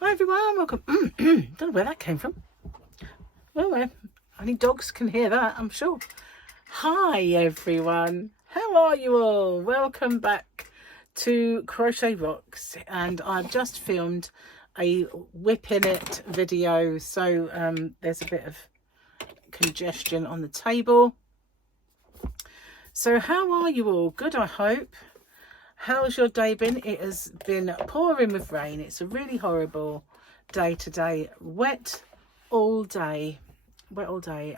Hi everyone, welcome. Don't know where that came from. Well, only dogs can hear that, I'm sure. Hi everyone, how are you all? Welcome back to Crochet Rocks, and I've just filmed a whip in it video, so there's a bit of congestion on the table. So how are you all? Good, I hope. How's your day been? It has been pouring with rain. It's a really horrible day today. Wet all day,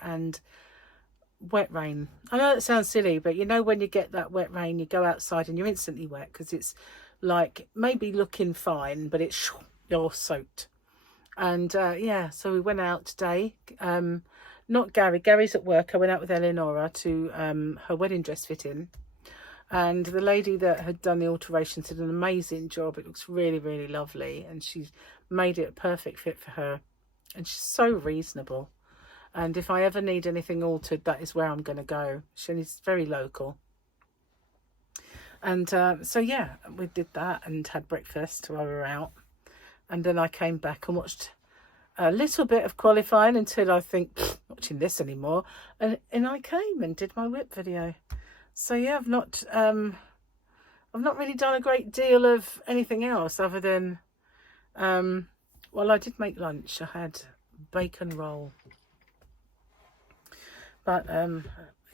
and wet rain. I know it sounds silly, but you know when you get that wet rain, you go outside and you're instantly wet because it's like maybe looking fine, but it's you're soaked. And yeah, so we went out today. Not Gary's at work. I went out with Eleonora to her wedding dress fitting. And the lady that had done the alterations did an amazing job. It looks really, really lovely. And she's made it a perfect fit for her. And she's so reasonable. And if I ever need anything altered, that is where I'm going to go. She's very local. And so, yeah, we did that and had breakfast while we were out. And then I came back and watched a little bit of qualifying until I think, watching this anymore. And I came and did my WIP video. So yeah, I've not really done a great deal of anything else other than, well, I did make lunch. I had bacon roll. But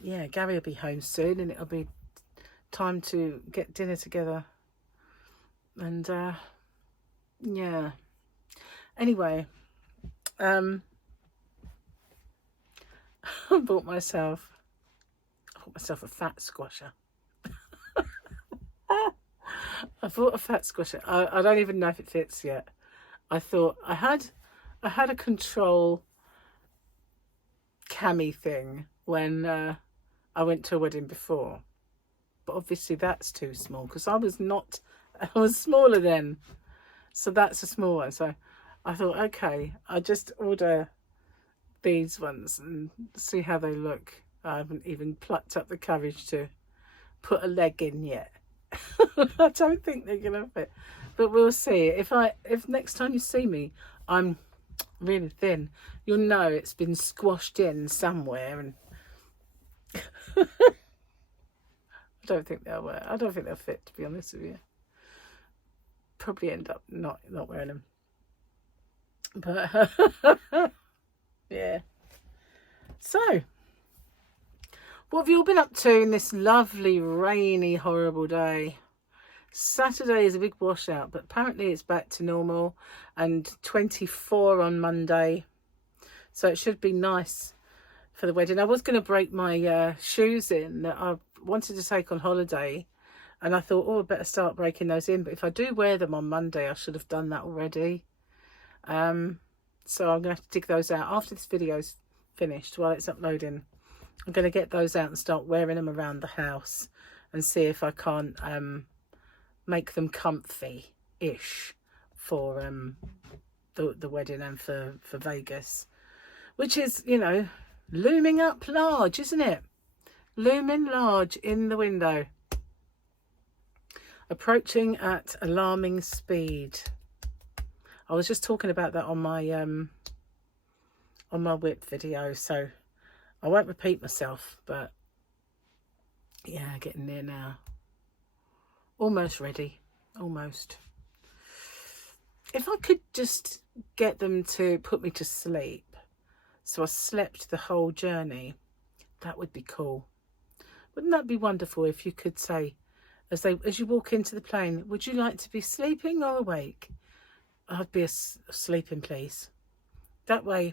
yeah, Gary will be home soon, and it'll be time to get dinner together. And yeah. Anyway, I bought myself a fat squasher. I bought a fat squasher. I don't even know if it fits yet. I thought I had a control cami thing when I went to a wedding before, but obviously that's too small because I was smaller then, so that's a small one. So I thought, okay, I'll just order these ones and see how they look. I haven't even plucked up the courage to put a leg in yet. I don't think they're gonna fit, but we'll see. If next time you see me I'm really thin, you'll know it's been squashed in somewhere. And I don't think they'll wear. I don't think they'll fit, to be honest with you. Probably end up not wearing them. But yeah. So, what have you all been up to in this lovely, rainy, horrible day? Saturday is a big washout, but apparently it's back to normal, and 24 on Monday. So it should be nice for the wedding. I was going to break my shoes in that I wanted to take on holiday, and I thought, oh, I better start breaking those in. But if I do wear them on Monday, I should have done that already. So I'm going to have to dig those out after this video's finished, while it's uploading. I'm going to get those out and start wearing them around the house and see if I can't make them comfy-ish for the wedding and for Vegas, which is, you know, looming up large, isn't it? Looming large in the window. Approaching at alarming speed. I was just talking about that on my WIP video, so I won't repeat myself, but yeah, getting there now. Almost ready. Almost. If I could just get them to put me to sleep, so I slept the whole journey, that would be cool. Wouldn't that be wonderful if you could say, as you walk into the plane, would you like to be sleeping or awake? I'd be sleeping, please. That way,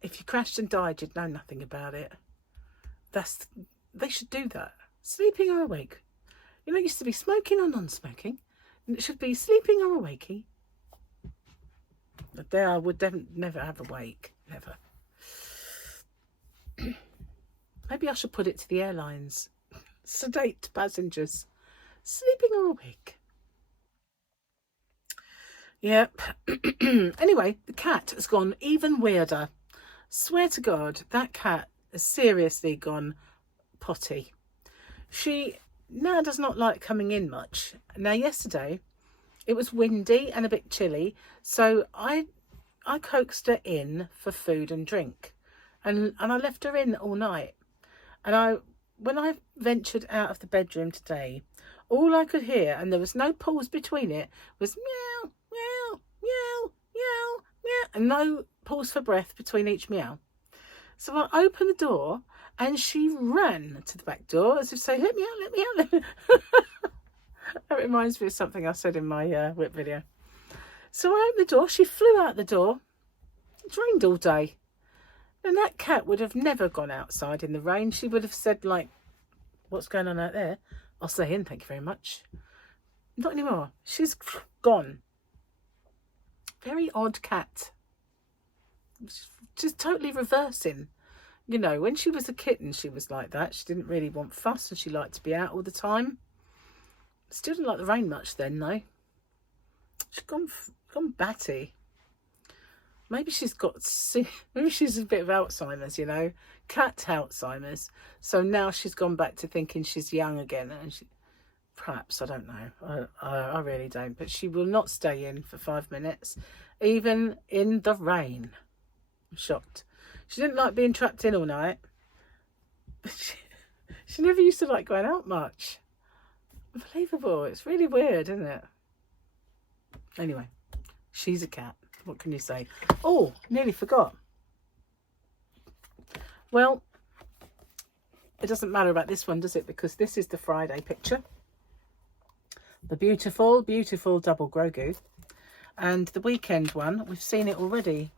if you crashed and died, you'd know nothing about it. They should do that. Sleeping or awake. You know, it used to be smoking or non-smoking. And it should be sleeping or awakey. But there I would never have awake. Never. Maybe I should put it to the airlines. Sedate passengers. Sleeping or awake. Yep. Anyway, the cat has gone even weirder. Swear to God, that cat has seriously gone potty. She now does not like coming in much. Now, yesterday, It was windy and a bit chilly, so I coaxed her in for food and drink, and I left her in all night. And when I ventured out of the bedroom today, all I could hear, and there was no pause between it, was meow, meow, meow, meow, meow, and no pause for breath between each meow. So I opened the door, and she ran to the back door as if to say, let me out, let me out, let me out. That reminds me of something I said in my WIP video. So I opened the door, she flew out the door. It rained all day. And that cat would have never gone outside in the rain. She would have said, like, what's going on out there? I'll stay in, thank you very much. Not anymore. She's gone. Very odd cat. Just totally reversing. You know, when she was a kitten, she was like that. She didn't really want fuss and she liked to be out all the time. Still didn't like the rain much then, though. She's gone batty. Maybe she's a bit of Alzheimer's, you know, cat Alzheimer's. So now she's gone back to thinking she's young again, and perhaps, I don't know. I really don't. But she will not stay in for 5 minutes, even in the rain. I'm shocked. She didn't like being trapped in all night. She never used to like going out much. Unbelievable. It's really weird, isn't it? Anyway, she's a cat. What can you say? Oh, nearly forgot. Well, it doesn't matter about this one, does it? Because this is the Friday picture. The beautiful, beautiful double Grogu. And the weekend one, we've seen it already.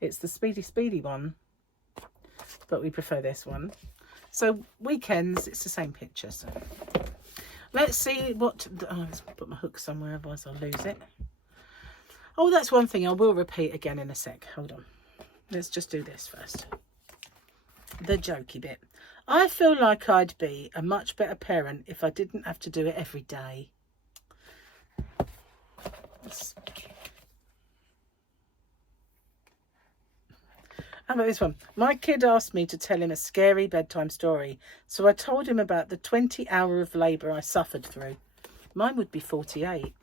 It's the Speedy one. But we prefer this one. So weekends, it's the same picture. So let's see what... Oh, let's put my hook somewhere, otherwise I'll lose it. Oh, that's one thing I will repeat again in a sec. Hold on. Let's just do this first. The jokey bit. I feel like I'd be a much better parent if I didn't have to do it every day. How about this one? My kid asked me to tell him a scary bedtime story, so I told him about the 20 hours of labour I suffered through. Mine would be 48.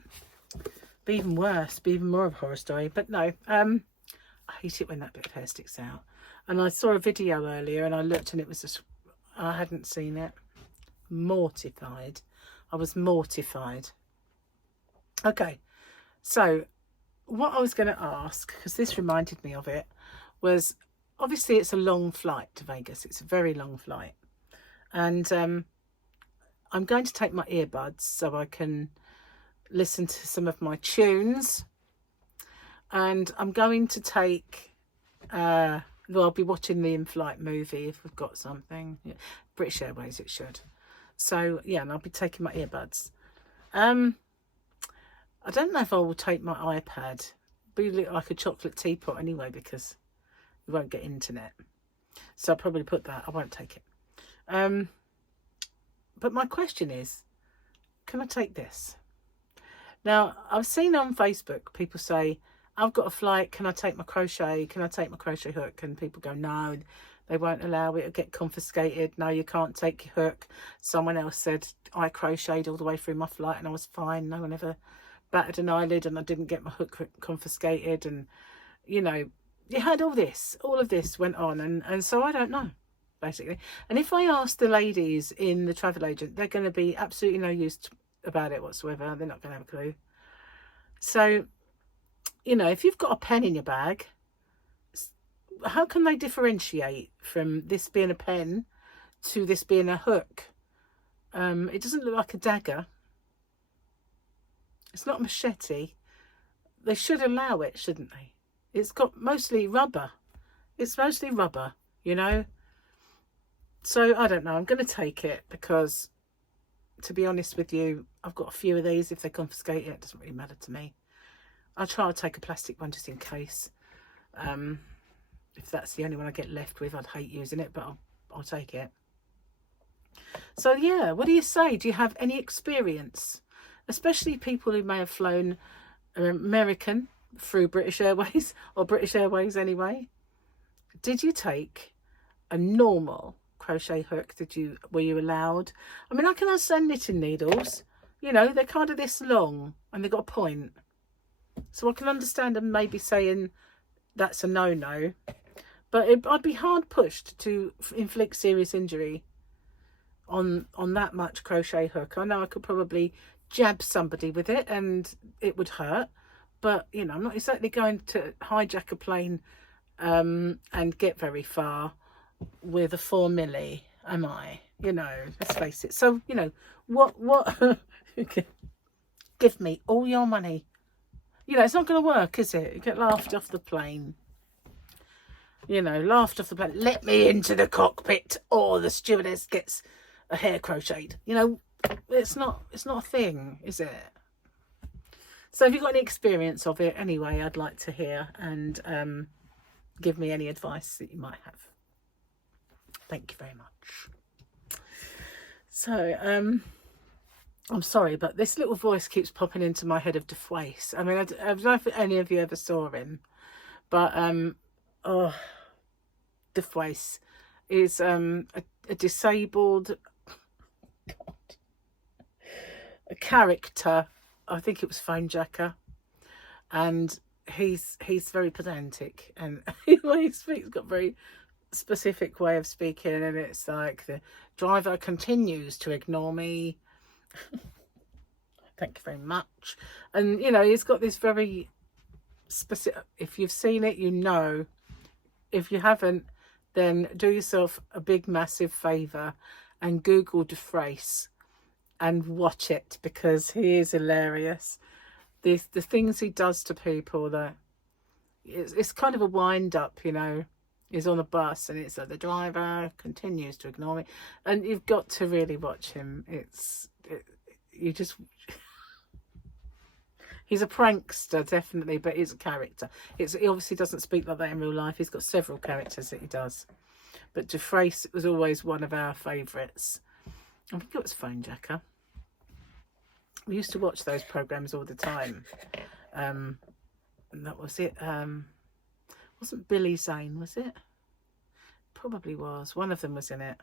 Be even worse, be even more of a horror story. But no, I hate it when that bit of hair sticks out. And I saw a video earlier and I looked and it was just, I hadn't seen it. Mortified. I was mortified. Okay, so what I was going to ask, because this reminded me of it, was obviously it's a long flight to Vegas. It's a very long flight. And I'm going to take my earbuds so I can listen to some of my tunes, and I'm going to take well, I'll be watching the in-flight movie if we've got something. Yeah. British Airways, it should. So yeah, and I'll be taking my earbuds. I don't know if I will take my iPad. It'll be like a chocolate teapot anyway, because we won't get internet, so I'll probably put that. I won't take it. But my question is, can I take this? Now, I've seen on Facebook people say, I've got a flight, can I take my crochet? Can I take my crochet hook? And people go, no, they won't allow it, it'll get confiscated. No, you can't take your hook. Someone else said, I crocheted all the way through my flight and I was fine. No one ever batted an eyelid and I didn't get my hook confiscated. And, you know, you had all of this went on. And so I don't know, basically. And if I ask the ladies in the travel agent, they're going to be absolutely no use about it whatsoever. They're not going to have a clue. So, you know, if you've got a pen in your bag, how can they differentiate from this being a pen to this being a hook? It doesn't look like a dagger. It's not a machete. They should allow it, shouldn't they? It's got mostly rubber. It's mostly rubber, you know. So I don't know. I'm going to take it because, to be honest with you, I've got a few of these. If they confiscate it, it doesn't really matter to me. I'll try to take a plastic one just in case. If that's the only one I get left with, I'd hate using it, but I'll take it. So yeah, what do you say? Do you have any experience? Especially people who may have flown American through British Airways, or British Airways anyway. Did you take a normal crochet hook? Were you allowed? I mean, I can understand knitting needles. you know, they're kind of this long and they've got a point. So I can understand them maybe saying that's a no-no. But I'd be hard pushed to inflict serious injury on that much crochet hook. I know I could probably jab somebody with it and it would hurt. But, you know, I'm not exactly going to hijack a plane and get very far with a 4 milli, am I? You know, let's face it. So, you know, what give me all your money. You know, it's not going to work, is it? You get laughed off the plane. You know, laughed off the plane. Let me into the cockpit, or the stewardess gets a hair crocheted. You know, it's not a thing, is it? So if you've got any experience of it, anyway, I'd like to hear, and give me any advice that you might have. Thank you very much. So, I'm sorry, but this little voice keeps popping into my head of DeFwace. I mean, I don't know if any of you ever saw him, but DeFwace is a disabled a character. I think it was Phone Jacker, and he's very pedantic, and the way he speaks, got a very specific way of speaking, and it's like, the driver continues to ignore me. Thank you very much. And you know, he's got this very specific, if you've seen it, you know. If you haven't, then do yourself a big massive favor and Google DeFrace and watch it, because he is hilarious. The things he does to people, that it's kind of a wind up, you know. He's on a bus and it's like, the driver continues to ignore me, and you've got to really watch him. You just he's a prankster, definitely, but he's a character. He obviously doesn't speak like that in real life. He's got several characters that he does, but DeFrace was always one of our favourites. I think it was Phone Jacker. We used to watch those programs all the time. And that was it. Wasn't Billy Zane, was it? Probably was. One of them was in it.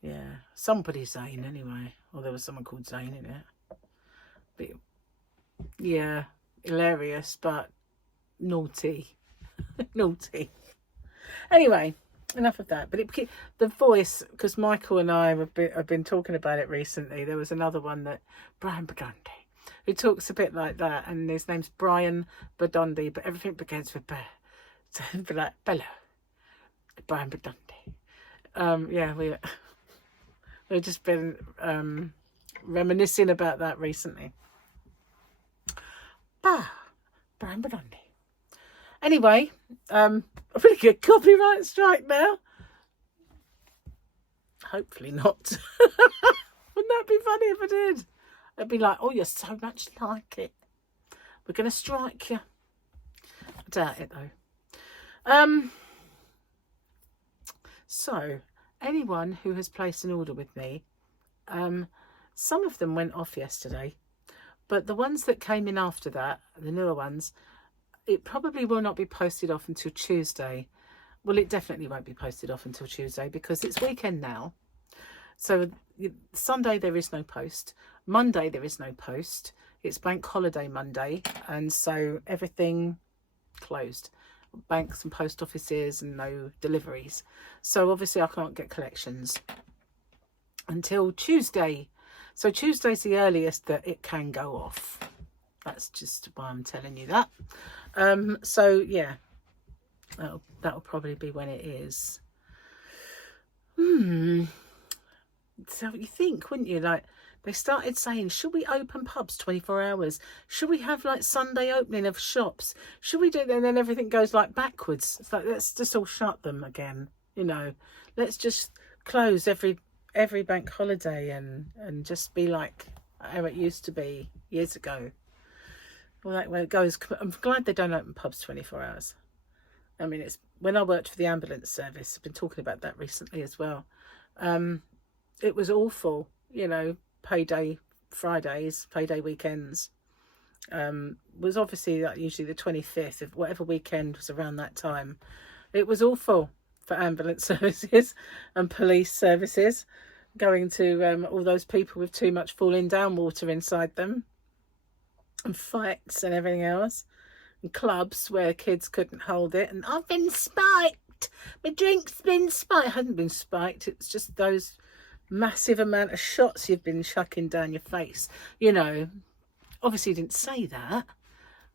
Yeah, somebody Zane anyway. Or there was someone called Zane in it. But yeah, hilarious, but naughty. Naughty. Anyway, enough of that. But the voice, because Michael and I have been talking about it recently. There was another one, that Brian Badondi, who talks a bit like that, and his name's Brian Badondi, but everything begins with Bear. So it'd be like, Bella, Brian Badondi. Yeah, we've just been reminiscing about that recently. Brian Badondi. Anyway, I'm going to get copyright strike now. Hopefully not. Wouldn't that be funny if I did? I'd be like, oh, you're so much like it. We're going to strike you. I doubt it, though. So, anyone who has placed an order with me, some of them went off yesterday, but the ones that came in after that, the newer ones, it probably will not be posted off until Tuesday. Well, it definitely won't be posted off until Tuesday, because it's weekend now. So Sunday there is no post. Monday there is no post. It's bank holiday Monday, and so everything closed. Banks and post offices, and no deliveries. So obviously I can't get collections until Tuesday. So Tuesday's the earliest that it can go off. That's just why I'm telling you that. So yeah, that'll probably be when it is. So you think, wouldn't you? Like, they started saying, should we open pubs 24 hours? Should we have like Sunday opening of shops? Should we do that? And then everything goes like backwards. It's like, let's just all shut them again. You know, let's just close every bank holiday and just be like how it used to be years ago. Well, like, when it goes, I'm glad they don't open pubs 24 hours. I mean, it's when I worked for the ambulance service, I've been talking about that recently as well. It was awful, you know, payday Fridays, payday weekends. Was obviously like usually the 25th of whatever weekend was around that time. It was awful for ambulance services and police services. going to all those people with too much falling down water inside them, and fights and everything else, and clubs where kids couldn't hold it, and I've been spiked, my drink's been spiked. It hasn't been spiked, it's just those massive amount of shots you've been chucking down your face, you know. Obviously you didn't say that,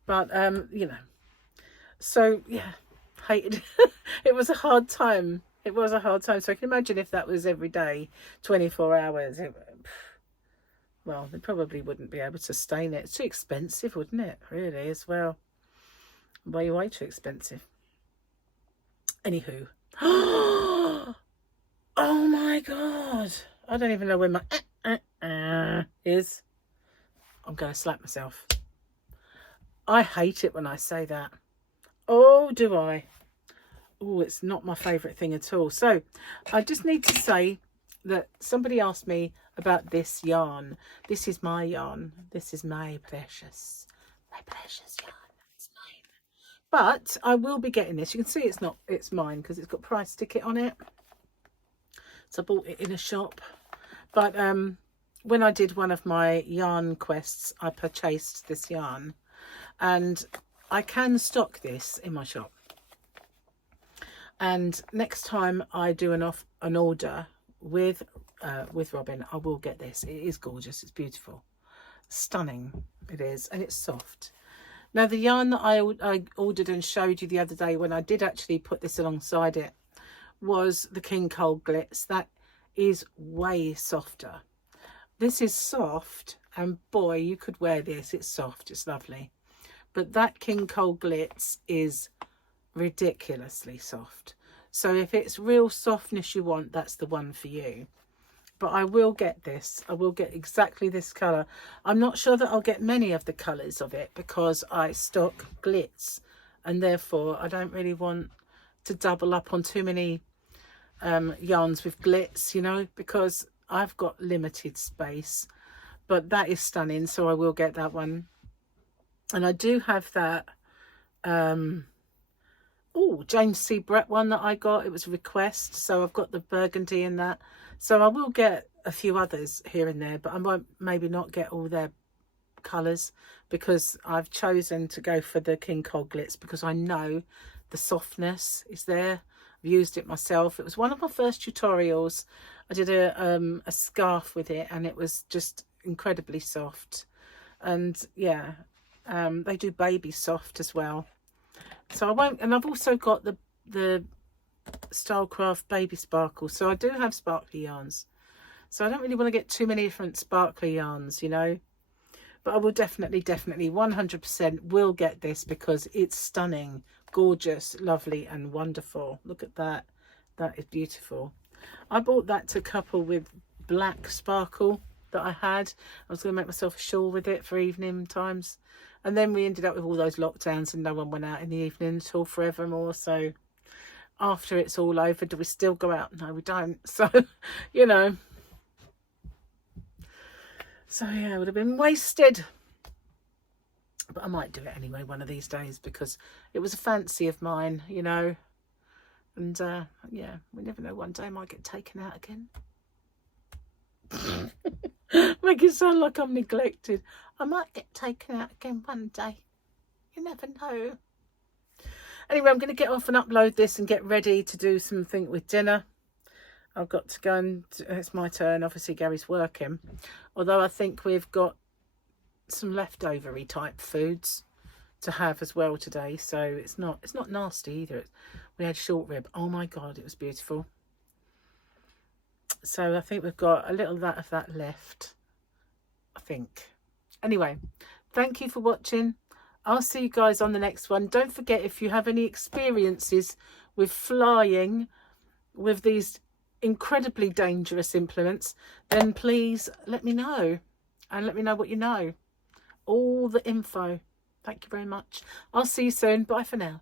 but you know. So yeah, hated it was a hard time. It was a hard time. So I can imagine if that was every day, 24 hours, well, they probably wouldn't be able to sustain it. It's too expensive, wouldn't it? Really, as well. Way too expensive. Anywho. Oh my God. I don't even know where my is. I'm going to slap myself. I hate it when I say that. Oh, do I? Oh, it's not my favourite thing at all. So I just need to say that somebody asked me about this yarn. This is my yarn. This is my precious yarn. It's mine. But I will be getting this. You can see it's mine because it's got price ticket on it. So I bought it in a shop. But when I did one of my yarn quests, I purchased this yarn. And I can stock this in my shop. And next time I do an order with Robin, I will get this. It is gorgeous. It's beautiful. Stunning. It is. And it's soft. Now, the yarn that I ordered and showed you the other day when I did actually put this alongside it was the King Cole Glitz. That is way softer. This is soft. And boy, you could wear this. It's soft. It's lovely. But that King Cole Glitz is ridiculously soft. So if it's real softness you want, that's the one for you. But I will get this. I will get exactly this colour. I'm not sure that I'll get many of the colours of it because I stock glitz, and therefore I don't really want to double up on too many yarns with glitz, you know, because I've got limited space. But that is stunning, so I will get that one. And I do have that James C. Brett one that I got. It was a request, so I've got the burgundy in that. So I will get a few others here and there, but I might maybe not get all their colours because I've chosen to go for the King Cole Glitz because I know the softness is there. I've used it myself. It was one of my first tutorials. I did a scarf with it and it was just incredibly soft. And yeah, they do baby soft as well. So I won't, and I've also got the Stylecraft Baby Sparkle. So I do have sparkly yarns. So I don't really want to get too many different sparkly yarns, you know. But I will definitely 100% will get this because it's stunning, gorgeous, lovely and wonderful. Look at that. That is beautiful. I bought that to couple with black sparkle that I had. I was going to make myself a shawl with it for evening times. And then we ended up with all those lockdowns and no one went out in the evening until forevermore. So after it's all over, do we still go out? No, we don't. So, you know. So, yeah, it would have been wasted. But I might do it anyway one of these days because it was a fancy of mine, you know. And, yeah, we never know. One day I might get taken out again. Make it sound like I'm neglected. I might get taken out again one day. You never know. Anyway, I'm going to get off and upload this and get ready to do something with dinner. I've got to go and it's my turn. Obviously, Gary's working. Although I think we've got some leftover-y type foods to have as well today. So it's not nasty either. We had short rib. Oh my God, it was beautiful. So I think we've got a little of that left, I think. Anyway, thank you for watching. I'll see you guys on the next one. Don't forget, if you have any experiences with flying with these incredibly dangerous implements, then please let me know. And let me know what you know. All the info. Thank you very much. I'll see you soon. Bye for now.